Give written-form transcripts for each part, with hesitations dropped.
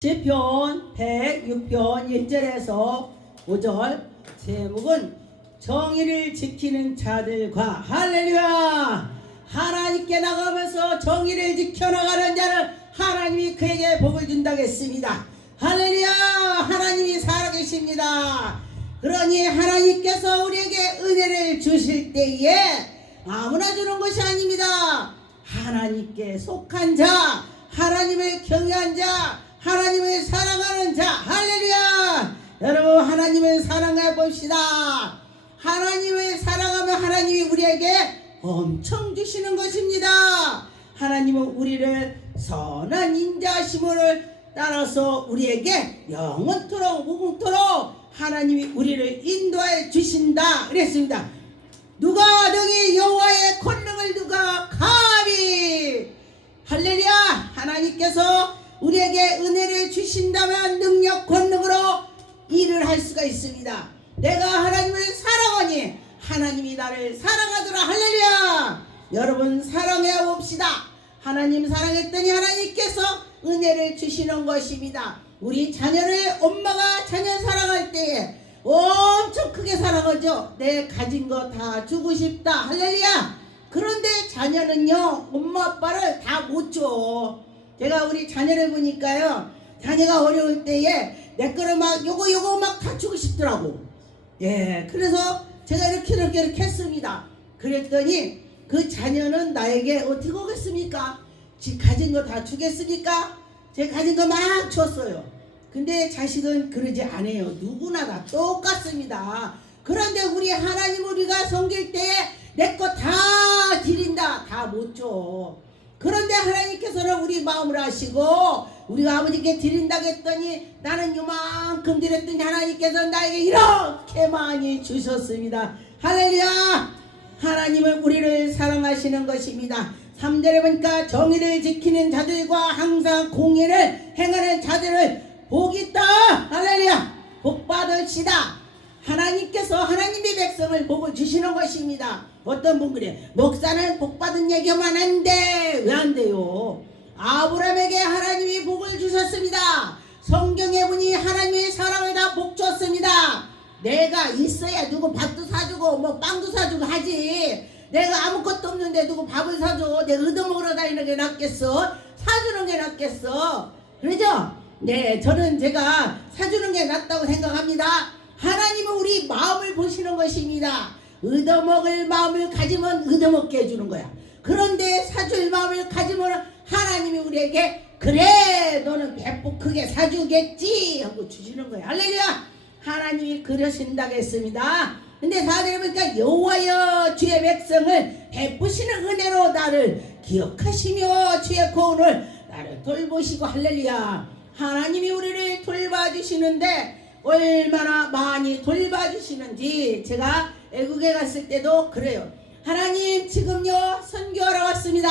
시편 106편 1절에서 5절 제목은 정의를 지키는 자들과 할렐루야. 하나님께 나가면서 정의를 지켜나가는 자는 하나님이 그에게 복을 준다고 했습니다. 할렐루야. 하나님이 살아계십니다. 그러니 하나님께서 우리에게 은혜를 주실 때에 아무나 주는 것이 아닙니다. 하나님께 속한 자, 하나님을 경외한 자, 하나님을 사랑하는 자, 할렐루야. 여러분, 하나님을 사랑해 봅시다. 하나님을 사랑하면 하나님이 우리에게 엄청 주시는 것입니다. 하나님은 우리를 선한 인자하심을 따라서 우리에게 영원토록 무궁토록 하나님이 우리를 인도해 주신다 그랬습니다. 누가 능히 여호와의 권능을 누가 감히. 할렐루야. 하나님께서 우리에게 은혜를 주신다면 능력 권능으로 일을 할 수가 있습니다. 내가 하나님을 사랑하니 하나님이 나를 사랑하더라. 할렐루야. 여러분, 사랑해 봅시다. 하나님 사랑했더니 하나님께서 은혜를 주시는 것입니다. 우리 자녀를 엄마가 자녀 사랑할 때에 엄청 크게 사랑하죠. 내 가진 거 다 주고 싶다. 할렐루야. 그런데 자녀는요, 엄마 아빠를 다 못 줘. 제가 우리 자녀를 보니까요, 자녀가 어려울 때에 내 거를 막 요거 막 다 주고 싶더라고. 예, 그래서 제가 이렇게 했습니다. 그랬더니 그 자녀는 나에게 어떻게 오겠습니까? 지 가진 거 다 주겠습니까? 제 가진 거 막 줬어요. 근데 자식은 그러지 않아요. 누구나 다 똑같습니다. 그런데 우리 하나님 우리가 섬길 때에 내 거 다 드린다. 다 못 줘. 그런데 하나님께서는 우리 마음을 아시고 우리가 아버지께 드린다고 했더니 나는 요만큼 드렸더니 하나님께서 나에게 이렇게 많이 주셨습니다. 할렐루야. 하나님은 우리를 사랑하시는 것입니다. 3절에 보니까 정의를 지키는 자들과 항상 공의를 행하는 자들을 복이 있다. 할렐루야. 복 받으시다. 하나님께서 하나님의 백성을 복을 주시는 것입니다. 어떤 분 그래, 목사는 복 받은 얘기만 하는데 왜 안 돼요? 아브라함에게 하나님이 복을 주셨습니다. 성경에 보니 하나님의 사람을 다 복 줬습니다. 내가 있어야 누구 밥도 사주고 뭐 빵도 사주고 하지. 내가 아무것도 없는데 누구 밥을 사줘? 내가 얻어먹으러 다니는 게 낫겠어? 사주는 게 낫겠어? 그러죠? 네, 저는 제가 사주는 게 낫다고 생각합니다. 하나님은 우리 마음을 보시는 것입니다. 얻어먹을 마음을 가지면 얻어먹게 해주는 거야. 그런데 사줄 마음을 가지면 하나님이 우리에게 그래 너는 배꼽 크게 사주겠지 하고 주시는 거야. 할렐루야. 하나님이 그러신다고 했습니다. 근데 4절에 보니까 여호와여 주의 백성을 베푸시는 은혜로 나를 기억하시며 주의 고은을 나를 돌보시고. 할렐루야. 하나님이 우리를 돌봐주시는데 얼마나 많이 돌봐주시는지 제가 애국에 갔을 때도 그래요. 하나님 지금요 선교하러 왔습니다.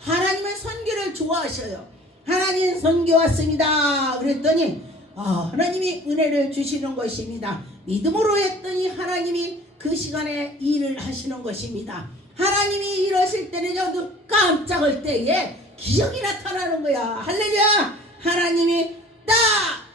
하나님은 선교를 좋아하셔요. 하나님 선교 왔습니다. 그랬더니 하나님이 은혜를 주시는 것입니다. 믿음으로 했더니 하나님이 그 시간에 일을 하시는 것입니다. 하나님이 이러실 때는요 눈 깜짝할 때에 기적이 나타나는 거야. 할렐루야. 하나님이 딱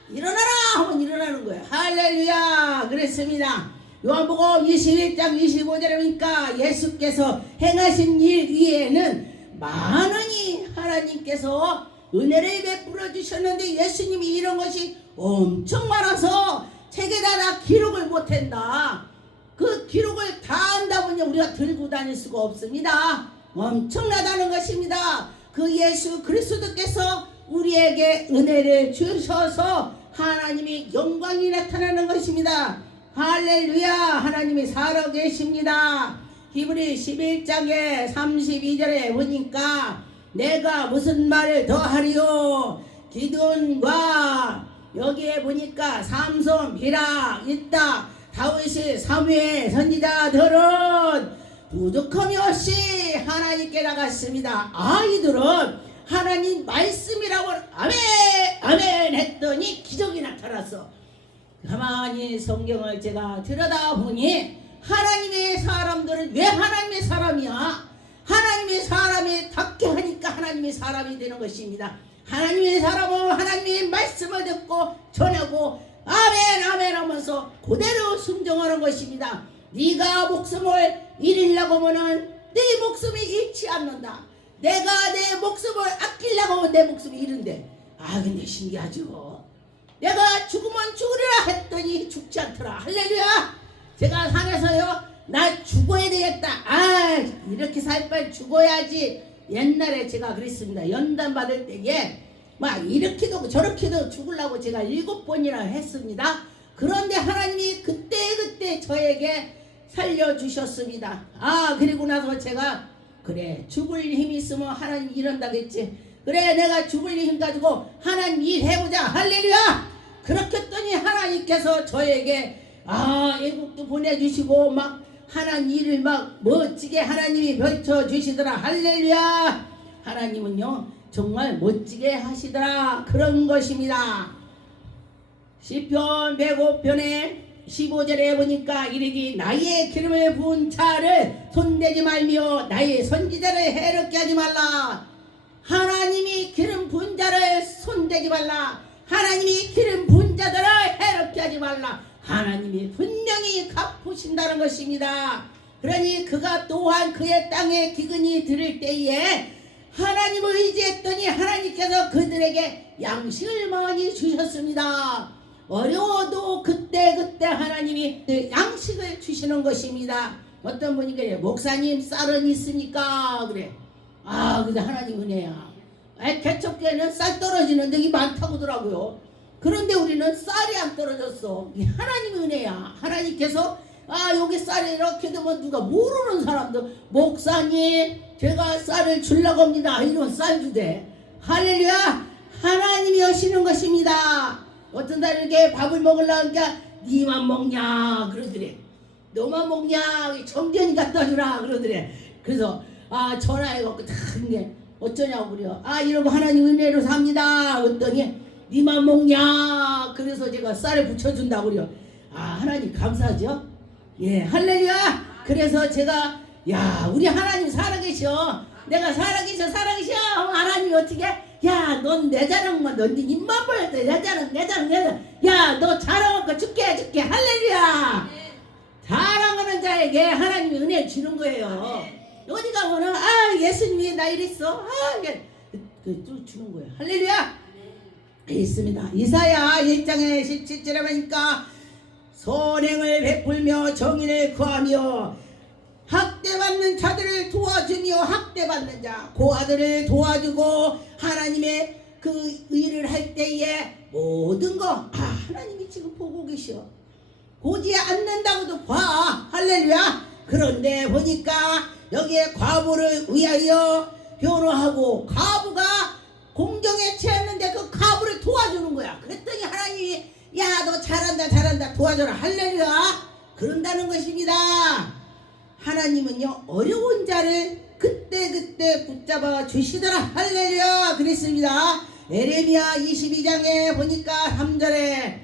일어나라 하면 일어나는 거예요. 할렐루야. 그랬습니다. 요한복음 21장 25절에 보니까 예수께서 행하신 일 위에는 많으니 하나님께서 은혜를 베풀어 주셨는데 예수님이 이런 것이 엄청 많아서 책에다 다 기록을 못한다. 그 기록을 다 한다면요 우리가 들고 다닐 수가 없습니다. 엄청나다는 것입니다. 그 예수 그리스도께서 우리에게 은혜를 주셔서 하나님이 영광이 나타나는 것입니다. 할렐루야. 하나님이 살아계십니다. 히브리 11장에 32절에 보니까 내가 무슨 말을 더하리요. 기드온과 여기에 보니까 삼손 비락 있다. 다윗이 사무엘 선지자들은 부족함이 없이 하나님께 나갔습니다. 아이들은 하나님 말씀이라고 아멘 아멘 했더니 기적이 나타났어. 가만히 성경을 제가 들여다보니 하나님의 사람들은 왜 하나님의 사람이야? 하나님의 사람이 닿게 하니까 하나님의 사람이 되는 것입니다. 하나님의 사람은 하나님의 말씀을 듣고 전하고 아멘 아멘 하면서 그대로 순종하는 것입니다. 네가 목숨을 잃으려고 하면은 네 목숨이 잃지 않는다. 내가 내 목숨을 아끼려고 하면 내 목숨이 잃은데, 근데 신기하죠. 내가 죽으면 죽으리라 했더니 죽지 않더라. 할렐루야. 제가 산에서요, 나 죽어야 되겠다. 이렇게 살 바에 죽어야지. 옛날에 제가 그랬습니다. 연단 받을 때에 막 이렇게도 저렇게도 죽으려고 제가 7번이나 했습니다. 그런데 하나님이 그때 저에게 살려주셨습니다. 그리고 나서 제가 그래, 죽을 힘이 있으면 하나님 이런다겠지. 그래, 내가 죽을 힘 가지고 하나님 일해보자. 할렐루야. 그렇게 했더니 하나님께서 저에게 애국도 보내주시고 막 하나님 일을 막 멋지게 하나님이 펼쳐주시더라. 할렐루야. 하나님은요 정말 멋지게 하시더라. 그런 것입니다. 시편 105편에 15절에 보니까 이르기 나의 기름을 부은 차를 손대지 말며 나의 선지자를 해롭게 하지 말라. 하나님이 기름 부은 자를 손대지 말라. 하나님이 기름 부은 자들을 해롭게 하지 말라. 하나님이 분명히 갚으신다는 것입니다. 그러니 그가 또한 그의 땅에 기근이 들을 때에 하나님을 의지했더니 하나님께서 그들에게 양식을 많이 주셨습니다. 어려워도 그때 하나님이 양식을 주시는 것입니다. 어떤 분이 그래, 목사님 쌀은 있습니까? 그래. 근데 하나님 은혜야. 개척교회는 쌀 떨어지는 데이 많다고 하더라고요. 그런데 우리는 쌀이 안 떨어졌어. 하나님 은혜야. 하나님께서 여기 쌀이 이렇게 되면 누가 모르는 사람들, 목사님 제가 쌀을 주려고 합니다. 이런 쌀 주대. 할렐루야. 하나님이 하시는 것입니다. 어떤 날 이렇게 밥을 먹으려니까 니만 먹냐 그러더래. 너만 먹냐 정전이 갖다 주라 그러더래. 그래서 전화해갖고 다 이게 어쩌냐고 그래요. 이러고 하나님 은혜로 삽니다. 그랬더니 니만 먹냐. 그래서 제가 쌀을 붙여준다고 그래요. 하나님 감사하죠. 예, 할렐루야. 그래서 제가 우리 하나님 살아계셔. 내가 살아계셔. 하나님이 어떻게? 넌 내 자랑만, 넌 입만 벌렸다. 내 자랑. 너 자랑하고 줄게. 할렐루야. 자랑하는 자에게 하나님이 은혜 주는 거예요. 어디 가면은 예수님이 나 이랬어. 또 주는 거예요. 할렐루야. 있습니다. 이사야 1장에 17절에 보니까 선행을 베풀며 정의를 구하며 학대받는 자들을 도와주며 학대받는 자 고아들을 도와주고 하나님의 그 일을 할 때에 모든 거 하나님이 지금 보고 계셔. 보지 않는다고도 봐. 할렐루야. 그런데 보니까 여기에 과부를 위하여 변호하고 과부가 공경에 처했는데 그 과부를 도와주는 거야. 그랬더니 하나님이 너 잘한다 도와줘라. 할렐루야. 그런다는 것입니다. 하나님은요 어려운 자를 그때 붙잡아 주시더라. 할렐루야. 그랬습니다. 에레미야 22장에 보니까 3절에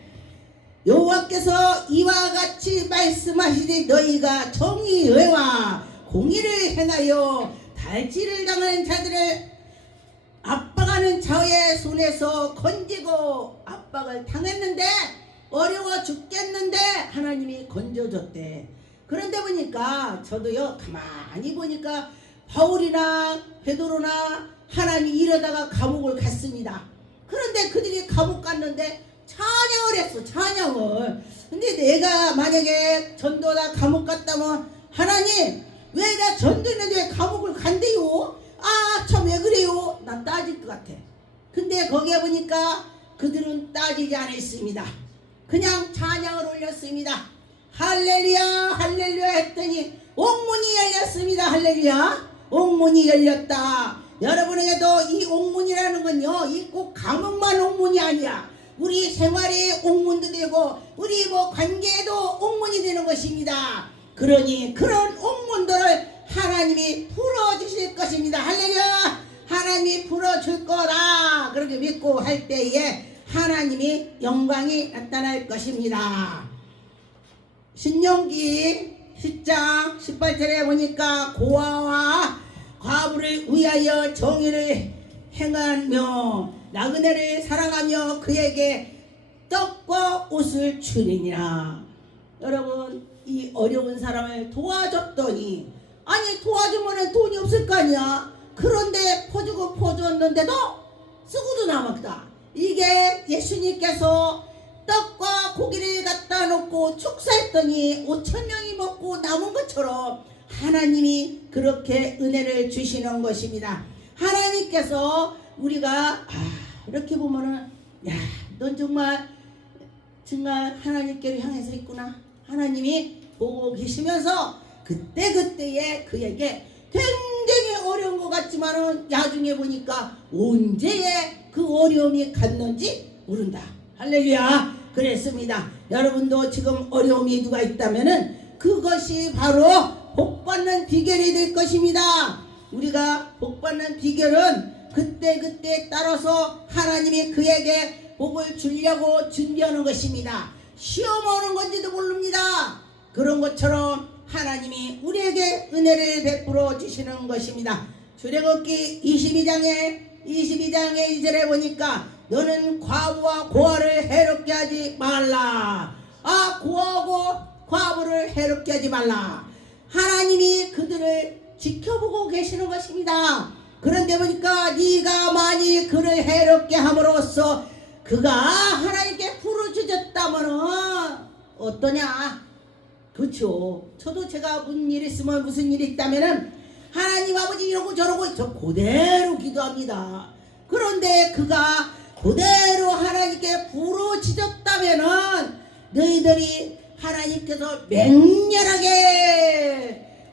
여호와께서 이와 같이 말씀하시되 너희가 정의와 공의를 행하여 달지를 당하는 자들을 압박하는 자의 손에서 건지고 압박을 당했는데 어려워 죽겠는데 하나님이 건져줬대. 그런데 보니까 저도요 가만히 보니까 바울이나 베드로나 하나님이 이러다가 감옥을 갔습니다. 그런데 그들이 감옥 갔는데 찬양을 했어. 찬양을. 근데 내가 만약에 전도나 감옥 갔다면 하나님 왜 나 전도했는데 왜 감옥을 간대요? 참 왜 그래요? 난 따질 것 같아. 근데 거기에 보니까 그들은 따지지 않았습니다. 그냥 찬양을 올렸습니다. 할렐루야 했더니 옥문이 열렸습니다. 할렐루야. 옥문이 열렸다. 여러분에게도 이 옥문이라는 건요 이 꼭 감옥만 옥문이 아니야. 우리 생활의 옥문도 되고 우리 관계에도 옥문이 되는 것입니다. 그러니 그런 옥문들을 하나님이 풀어주실 것입니다. 할렐루야. 하나님이 풀어줄 거다. 그렇게 믿고 할 때에 하나님이 영광이 나타날 것입니다. 신명기 10장 18절에 보니까 고아와 과부를 위하여 정의를 행하며 나그네를 사랑하며 그에게 떡과 옷을 주리니라. 여러분, 이 어려운 사람을 도와줬더니, 아니 도와주면 돈이 없을 거 아니야. 그런데 퍼주고 퍼줬는데도 쓰고도 남았다. 이게 예수님께서 떡과 고기를 갖다 놓고 축사했더니 5,000명이 먹고 남은 것처럼 하나님이 그렇게 은혜를 주시는 것입니다. 하나님께서 우리가 이렇게 보면은, 야, 넌 정말 하나님께로 향해서 있구나. 하나님이 보고 계시면서 그때그때에 그에게 굉장히 어려운 것 같지만은 나중에 보니까 언제에 그 어려움이 갔는지 모른다. 할렐루야. 그랬습니다. 여러분도 지금 어려움이 누가 있다면은 그것이 바로 복받는 비결이 될 것입니다. 우리가 복받는 비결은 그때 따라서 하나님이 그에게 복을 주려고 준비하는 것입니다. 시험 오는 건지도 모릅니다. 그런 것처럼 하나님이 우리에게 은혜를 베풀어 주시는 것입니다. 출애굽기 22장의 2절에 보니까 너는 과부와 고아를 해롭게 하지 말라. 고아하고 과부를 해롭게 하지 말라. 하나님이 그들을 지켜보고 계시는 것입니다. 그런데 보니까 네가 많이 그를 해롭게 함으로써 그가 하나님께 부르짖었다면은 어떠냐? 그렇죠. 저도 제가 무슨 일 있으면 무슨 일이 있다면은 하나님 아버지 이러고 저러고 저 그대로 기도합니다. 그런데 그가 그대로 하나님께 부르짖었다면은 너희들이 하나님께서 맹렬하게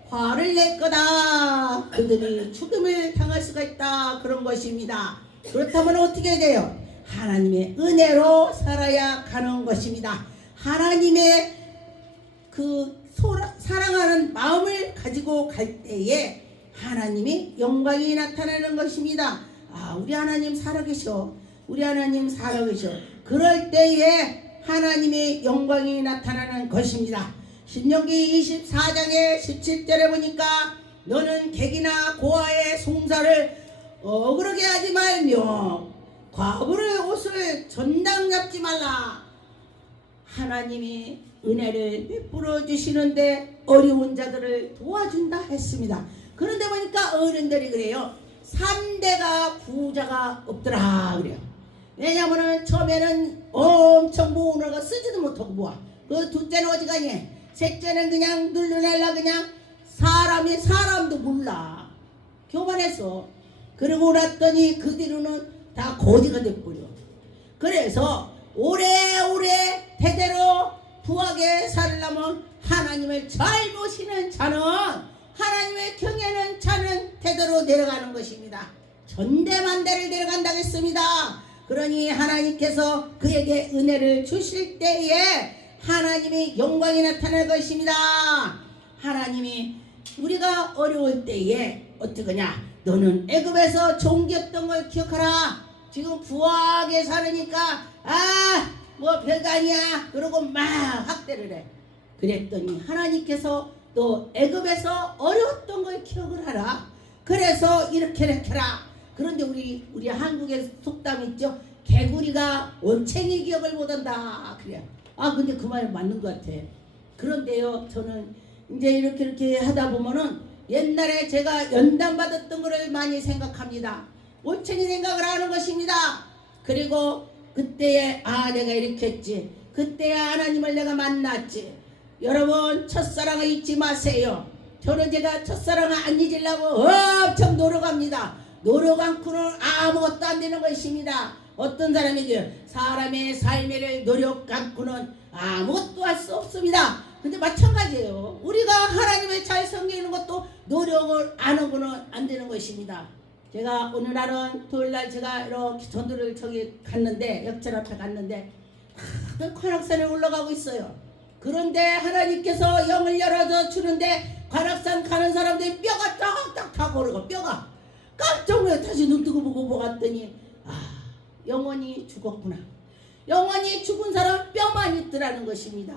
화를 낼 거다. 그들이 죽음을 당할 수가 있다. 그런 것입니다. 그렇다면 어떻게 돼요? 하나님의 은혜로 살아야 가는 것입니다. 하나님의 그 사랑하는 마음을 가지고 갈 때에 하나님이 영광이 나타나는 것입니다. 우리 하나님 살아계셔. 우리 하나님 살아계셔. 그럴 때에 하나님의 영광이 나타나는 것입니다. 신명기 24장의 17절에 보니까 너는 객이나 고아의 송사를 억울하게 하지 말며 과부의 옷을 전당 잡지 말라. 하나님이 은혜를 베풀어 주시는데 어려운 자들을 도와준다 했습니다. 그런데 보니까 어른들이 그래요. 3대가 부자가 없더라 그래요. 왜냐면은 처음에는 엄청 모으느라고 쓰지도 못하고 모아. 그 둘째는 어지간히, 셋째는 그냥 눌러낼라 그냥 사람도 몰라. 교만해서. 그러고 났더니 그 뒤로는 다 거지가 돼버려. 그래서 오래오래 대대로 부하게 살려면 하나님을 잘 모시는 자는, 하나님을 경외하는 자는 대대로 내려가는 것입니다. 전대만대를 내려간다고 했습니다. 그러니 하나님께서 그에게 은혜를 주실 때에 하나님의 영광이 나타날 것입니다. 하나님이 우리가 어려울 때에 어떡하냐? 너는 애굽에서 종기였던 걸 기억하라. 지금 부하게 살으니까 뭐 별거 아니야 그러고 막 학대를 해. 그랬더니 하나님께서 또 애굽에서 어려웠던 걸 기억을 하라. 그래서 이렇게 해라. 그런데 우리 한국에 속담 있죠. 개구리가 원챙이 기억을 못한다 그래요. 근데 그 말 맞는 것 같아. 그런데요, 저는 이제 이렇게 하다 보면은 옛날에 제가 연단 받았던 거를 많이 생각합니다. 원챙이 생각을 하는 것입니다. 그리고 그때에 내가 이렇게 했지. 그때에 하나님을 내가 만났지. 여러분, 첫사랑을 잊지 마세요. 저는 제가 첫사랑을 안 잊으려고 엄청 노력합니다. 노력 않고는 아무것도 안 되는 것입니다. 어떤 사람이죠? 사람의 삶을 노력 않고는 아무것도 할 수 없습니다. 근데 마찬가지예요. 우리가 하나님을 잘 섬기는 것도 노력을 안 하고는 안 되는 것입니다. 제가 오늘날은 토요일날 제가 이렇게 전도를 갔는데, 역전 앞에 갔는데 관악산에 올라가고 있어요. 그런데 하나님께서 영을 열어줘 주는데 관악산 가는 사람들이 뼈가 딱딱 다 걸어가. 뼈가 깜짝 놀라 다시 눈 뜨고 보고 봤더니 영원히 죽었구나. 영원히 죽은 사람 뼈만 있더라는 것입니다.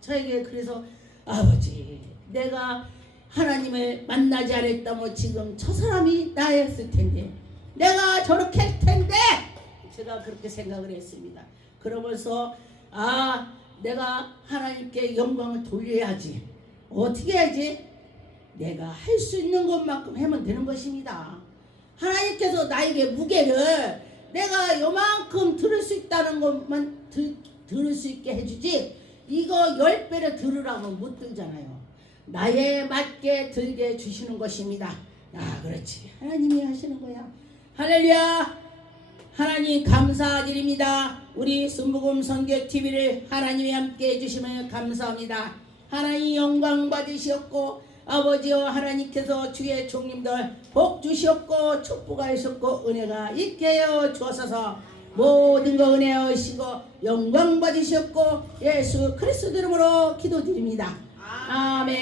저에게 그래서 아버지, 내가 하나님을 만나지 않았다면 지금 저 사람이 나였을 텐데, 내가 저렇게 할 텐데 제가 그렇게 생각을 했습니다. 그러면서 내가 하나님께 영광을 돌려야지. 어떻게 해야지? 내가 할 수 있는 것만큼 하면 되는 것입니다. 하나님께서 나에게 무게를 내가 요만큼 들을 수 있다는 것만 들을 수 있게 해주지, 이거 10배를 들으라면 못 들잖아요. 나에 맞게 들게 해주시는 것입니다. 그렇지. 하나님이 하시는 거야. 할렐루야. 하나님 감사드립니다. 우리 순복음 선교TV를 하나님이 함께 해주시면 감사합니다. 하나님 영광 받으시옵고, 아버지여 하나님께서 주의 종님들 복 주시옵고 축복하셨고 은혜가 있게 하여 주옵소서. 모든 거 은혜하시고 영광 받으시옵고 예수 그리스도 이름으로 기도드립니다. 아멘.